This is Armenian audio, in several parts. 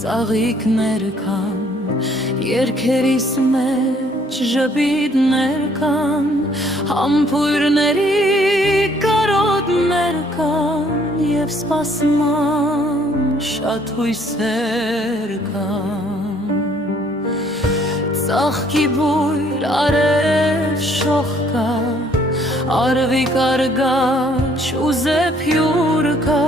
ծաղիկներ կան, երգերիս մեջ ժպիտներ կան, համբույրների կարոտներ կան և սպասման շատ հույսեր կան։ Ծաղկի բույր արև շող կա, արվի կարգաչ ու զեփյուր կա,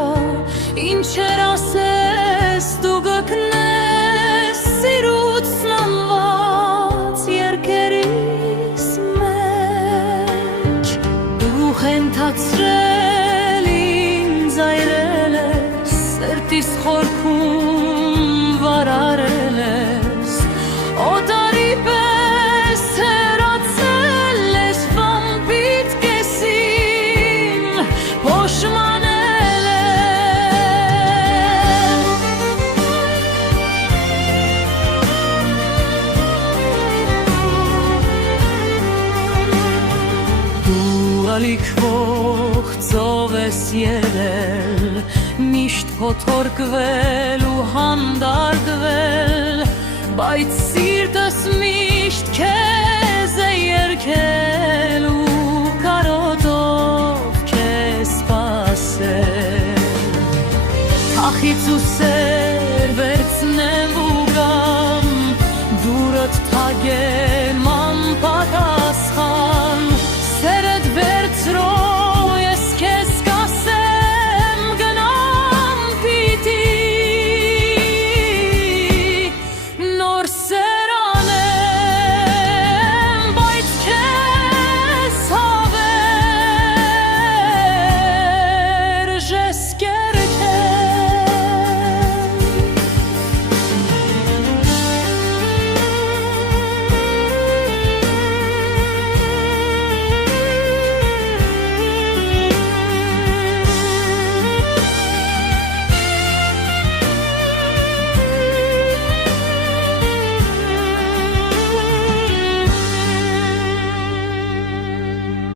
ինչեր ասես դու գկնես սիրուց նամված երգերիս մեջ, դու խենթացրել ինձ այրել ես, սրտիս խորքում վարարել ես, օտարի պես հեռացել ես վամպիտ կեսին, փոշմանել Դու ալիքվող ծով ես եղել, միշտ փոթորկվել ու հանդարտվել, բայց սիրտս միշտ քեզ է երգել ու կարոտով քեզ սպասել, թախից ու սեր վերցնեմ ու գամ դուրդ թագել